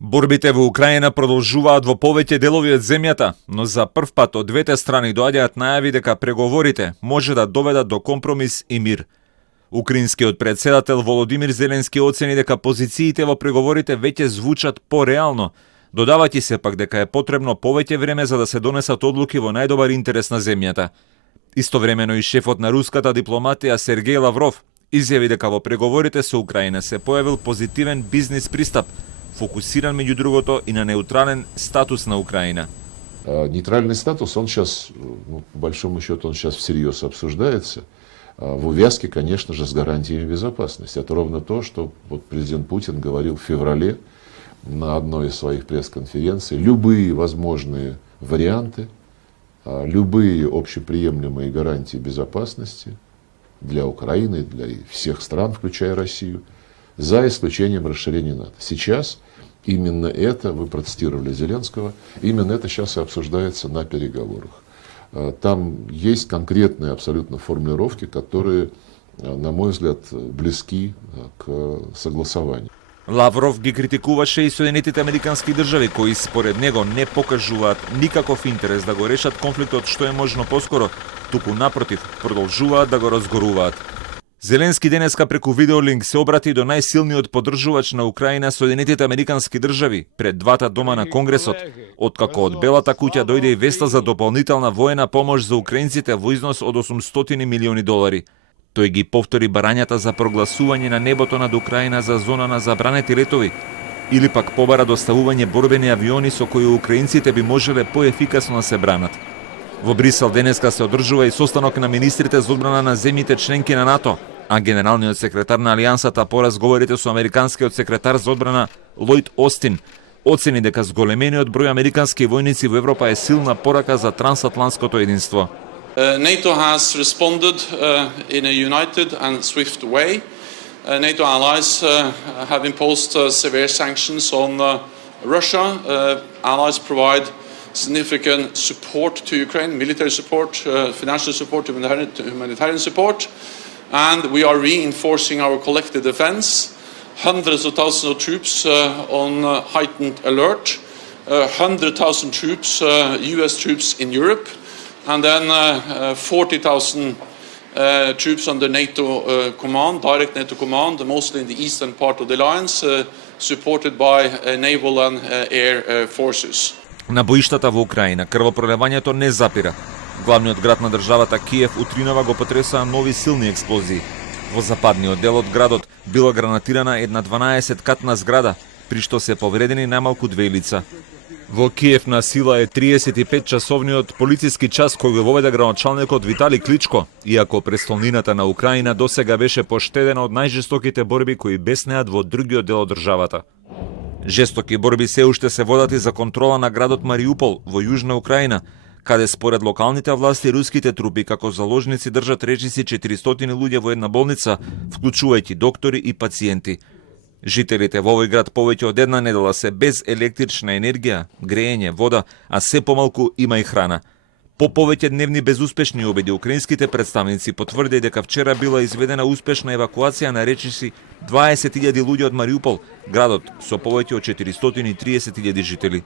Борбите во Украина продолжуваат во повеќе делови од земјата, но за прв пат од двете страни доаѓаат најави дека преговорите може да доведат до компромис и мир. Украинскиот председател Володимир Зеленски оцени дека позициите во преговорите веќе звучат пореално, додавајќи се пак дека е потребно повеќе време за да се донесат одлуки во најдобар интерес на земјата. Истовремено и шефот на руската дипломатија Сергеј Лавров изјави дека во преговорите со Украина се појавил позитивен бизнис пристап, фокусиран меѓу другото и на неутрален статус на Украина. Нейтральный статус, он сейчас, по большому счету, он сейчас всерьез обсуждается. В увязке, конечно же, с гарантиями безопасности. Это ровно то, что вот президент Путин говорил в феврале на одной из своих пресс-конференций. Любые возможные варианты, любые общеприемлемые гарантии безопасности для Украины, для всех стран, включая Россию, за исключением расширения НАТО. Сейчас именно это, вы процитировали Зеленского, именно это сейчас и обсуждается на переговорах. Там есть конкретные абсолютно формулировки, которые, на мой взгляд, близки к согласованию. Лавров ги критикуваше и Соединетите американски држави, кои според него не покажуваат никаков интерес да го решат конфликтот што е можно поскоро, туку напротив, продолжуваат да го разгоруваат. Зеленски денеска преку видеолинк се обрати до најсилниот поддржувач на Украина, Соединетите американски држави, пред двата дома на Конгресот, откако од Белата куќа дојде и веста за дополнителна воена помош за украинците во износ од $800 милиони. Тој ги повтори барањата за прогласување на небото над Украина за зона на забранети летови, или пак побара доставување борбени авиони со кои украинците би можеле поефикасно да се бранат. Во Брисел денеска се одржува и состанок на министрите за одбрана на земјите членки на НАТО, а генералниот секретар на Алијансата по разговорите со американскиот секретар за одбрана Лојд Остин оцени дека зголемениот број американски војници во Европа е силна порака за трансатлантското единство. NATO has responded in a united and swift way. NATO allies have imposed severe sanctions on Russia. Allies provide significant support to Ukraine, military support, financial support, humanitarian support, and we are reinforcing our collective defense. Hundreds of thousands of troops on heightened alert, 100,000 troops, US troops in Europe, and then 40,000 troops under NATO command, direct NATO command, mostly in the eastern part of the alliance, supported by naval and air forces. На боиштата во Украина крвопролевањето не запира. Главниот град на државата Киев утринова го потресаа нови силни експлозии. Во западниот дел од градот била гранатирана една 12-катна зграда, при што се повредени најмалку 2 лица. Во Киев на сила е 35-часовниот полициски час кој го воведе градоначалникот Витали Кличко, иако престолнината на Украина досега беше поштедена од најжестоките борби кои беснеат во другиот дел од државата. Жестоки борби се уште се водат и за контрола на градот Мариупол во јужна Украина, каде според локалните власти руските трупи како заложници држат речиси 400 луѓе во една болница, вклучувајќи доктори и пациенти. Жителите во овој град повеќе од една недела се без електрична енергија, грејење, вода, а се помалку има и храна. По повеќе дневни безуспешни обиди, украинските представници потврдија дека вчера била изведена успешна евакуација на речиси 20.000 луѓе од Мариупол, градот со повеќе од 430.000 жители.